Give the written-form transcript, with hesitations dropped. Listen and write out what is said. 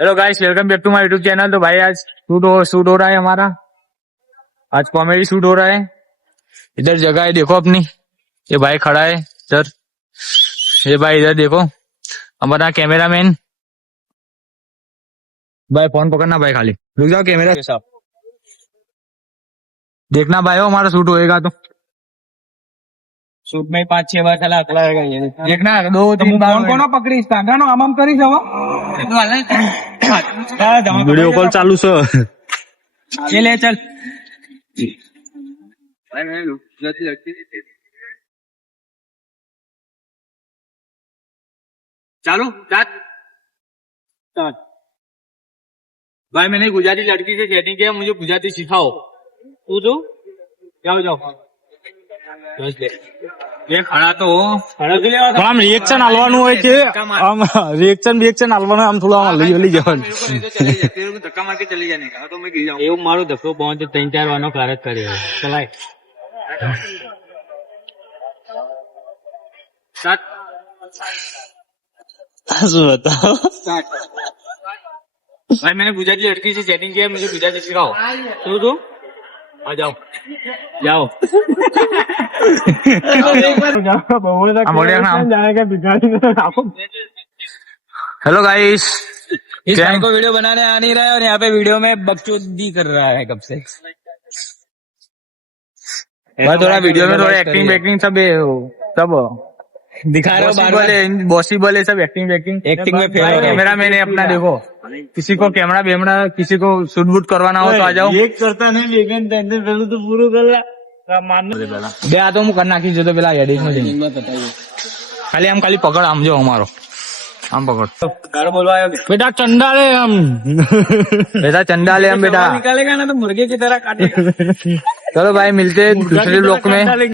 Hello guys, welcome back to my YouTube channel. तो भाई आज शूट हो रहा है हमारा। आज कॉमेडी शूट हो रहा है। इधर जगह है देखो अपनी। ये भाई खड़ा है सर। ये भाई इधर देखो, हमारा कैमरामैन भाई। फोन पकड़ना भाई, खाली रुक जाओ। कैमरा साहब देखना भाई, हो हमारा शूट होएगा तो शूट में 5-6 बार चला अगला रहेगा ये देखना 2-3 बार। કોણ પકડી તાંગાનો આમ કરી જવા वीडियो कॉल चालू છે। ચલે ચલ चालू स्टार्ट। भाई मैंने गुजराती लड़की से चैटिंग किया, मुझे गुजराती सिखाओ। तू तो जाओ जाओ બસ લે। ये खड़ा तो हो, खड़ा तो लेवा। આમ રિએક્શન આલવાનું હોય છે, આમ રિએક્શન આલવાનું, આમ થોડું આમ લઈ જવાનું। तेरे को धक्का मार के चले जाने का तो मैं गिर जाऊँ। એવું મારું ધક્કો પહોંચે 3-4 વાનો કાર જ કર્યો ચલાય स्टार्ट શું બતાવો? भाई मैंने गुजराती लड़की से चैटिंग किया, मुझे गुजराती सिखाओ। तू तो आ जाओ जाओ। हेलो गाइस, इस भाई को वीडियो बनाने आ नहीं रहा है और यहाँ पे वीडियो में बकचोदी कर रहा है कब से। भाई थोड़ा वीडियो में थोड़ा एक्टिंग सब दिखा रहे हो बार-बार। पॉसिबल है सब एक्टिंग एक्टिंग में फेल हो रहा है। कैमरा मैंने अपना देखो, किसी को कैमरा बेमरा किसी को शूट वूट करवाना हो तो आ जाओ। એક કરતા નહીં, વેગન ટેન્શન પેલું તો પૂરું કર બે આ તો હું કરી નાખીશ તો પેલા એડિટ નું ખાલી આમ ખાલી પકડ, આમ જો અમારો આમ પકડ। गाड़ो बोलवा બેટા ચંડાલે આમ बेटा चंदा ले हम बेटा। निकालेगा ना तो मुर्गे की तरह काटेगा। चलो भाई मिलते हैं दूसरे ब्लॉक में।